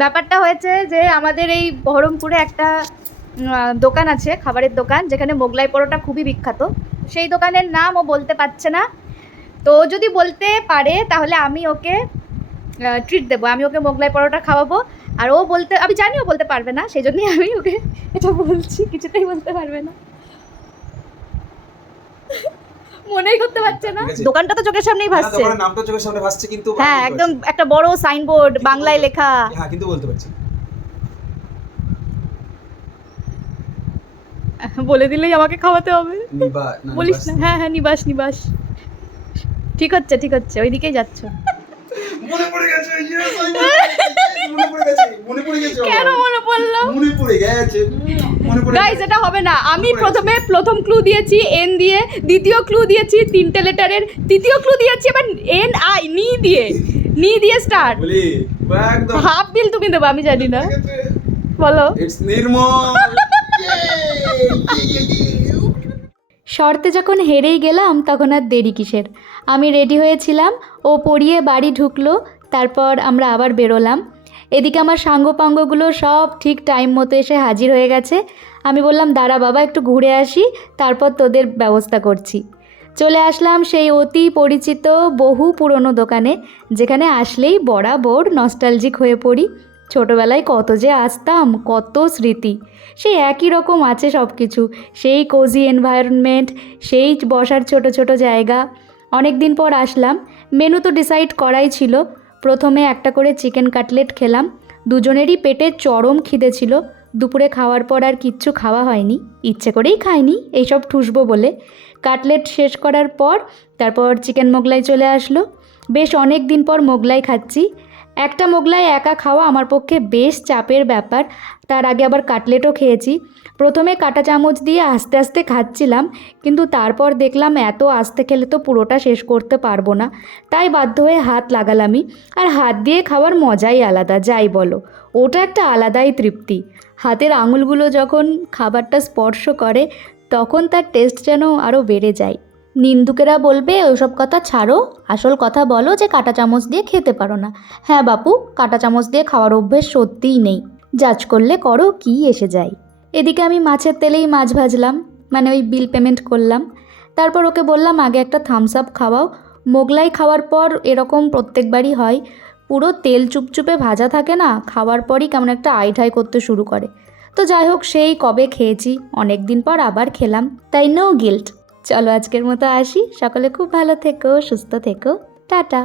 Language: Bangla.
ব্যাপারটা হয়েছে যে আমাদের এই বহরমপুরে একটা দোকান আছে, খাবারের দোকান, যেখানে মোগলাই পরোটা খুবই বিখ্যাত। সেই দোকানের নাম ও বলতে পারছে না, তো যদি বলতে পারে তাহলে আমি ওকে ট্রিট দেবো, আমি ওকে মোগলাই পরোটা খাওয়াবো। আর ও বলতে, আমি জানি ও বলতে পারবে না, সেই জন্যই আমি ওকে এটা বলছি, কিছুতেই বলতে পারবে না, মনেই করতে পারছে না। দোকানটা তো চোখের সামনেই ভাসছে, দোকানের নামটা চোখের সামনে ভাসছে, কিন্তু হ্যাঁ একদম একটা বড় সাইনবোর্ড বাংলায় লেখা। হ্যাঁ, কিন্তু বলতে পারছি বলে দিলেই আমাকে খাওয়াতে হবে। না, বলিস না। হ্যাঁ হ্যাঁ, নিবাস নিবাস। ঠিক হচ্ছে ঠিক হচ্ছে, ওইদিকেই যাচ্ছ। মনে পড়ে গেছে, মনে পড়ে গেছে, মনে পড়ে গেছে। কেন মনে পড়লো? মনে পড়ে গেছে, মনে পড়ে গাইস, এটা হবে না। আমি প্রথম ক্লু দিয়েছি এন দিয়ে, দ্বিতীয় ক্লু দিয়েছি 3টে লেটারের, তৃতীয় ক্লু দিয়েছি এবার এন আই নি দিয়ে স্টার্ট। বলি একদম হাফ বিল তুমি দেবো, আমি জানি না। বলো। ইটস নির্মল। শর্তে যখন হেরেই গেলাম তখন আর দেরি কিসের। আমি রেডি হয়েছিলাম, ও পড়িয়ে বাড়ি ঢুকলো, তারপর আমরা আবার বেরোলাম। এদিকে আমার সাঙ্গপাঙ্গগুলো সব ঠিক টাইম মতো এসে হাজির হয়ে গেছে। আমি বললাম দাঁড়া বাবা, একটু ঘুরে আসি, তারপর তোদের ব্যবস্থা করছি। চলে আসলাম সেই অতি পরিচিত বহু পুরনো দোকানে, যেখানে আসলেই বরাবর নস্টালজিক হয়ে পড়ি। ছোটোবেলায় কত যে আসতাম, কত স্মৃতি, সেই একই রকম আছে সব কিছু। সেই কোজি এনভায়রনমেন্ট, সেই বসার ছোট ছোট জায়গা। অনেক দিন পর আসলাম। মেনু তো ডিসাইড করাই ছিল। প্রথমে একটা করে চিকেন কাটলেট খেলাম, দুজনেরই পেটে চরম খিদে ছিল। দুপুরে খাওয়ার পর আর কিচ্ছু খাওয়া হয়নি, ইচ্ছে করেই খাইনি এইসব ঠুসবো বলে। কাটলেট শেষ করার পর তারপর চিকেন মোগলাই চলে আসলো। বেশ অনেক দিন পর মোগলাই খাচ্ছি। একটা মোগলাই একা খাওয়া আমার পক্ষে বেশ চাপের ব্যাপার, তার আগে আবার কাটলেটও খেয়েছি। প্রথমে কাঁটা চামচ দিয়ে আস্তে আস্তে খাচ্ছিলাম, কিন্তু তারপর দেখলাম এত আস্তে খেলে তো পুরোটা শেষ করতে পারবো না, তাই বাধ্য হয়ে হাত লাগালামই। আর হাত দিয়ে খাওয়ার মজাই আলাদা, যাই বলো, ওটা একটা আলাদাই তৃপ্তি। হাতের আঙুলগুলো যখন খাবারটা স্পর্শ করে তখন তার টেস্ট যেন আরও বেড়ে যায়। নিন্দুকেরা বলবে ওইসব কথা ছাড়ো, আসল কথা বলো যে কাঁটা চামচ দিয়ে খেতে পারো না। হ্যাঁ বাপু, কাঁটা চামচ দিয়ে খাওয়ার অভ্যেস সত্যিই নেই, জাজ করলে করো, কি এসে যায়। এদিকে আমি মাছের তেলেই মাছ ভাজলাম, মানে ওই বিল পেমেন্ট করলাম। তারপর ওকে বললাম আগে একটা থামস আপ খাওয়াও। মোগলাই খাওয়ার পর এরকম প্রত্যেকবারই হয়, পুরো তেল চুপচুপে ভাজা থাকে না, খাওয়ার পরই কেমন একটা আইঢাই করতে শুরু করে। তো যাই হোক, সেই কবে খেয়েছি, অনেক দিন পর আবার খেলাম, তাই নো গিল্ট। চলো আজকের মতো আসি, সকলে খুব ভালো থেকো, সুস্থ থেকো, টাটা।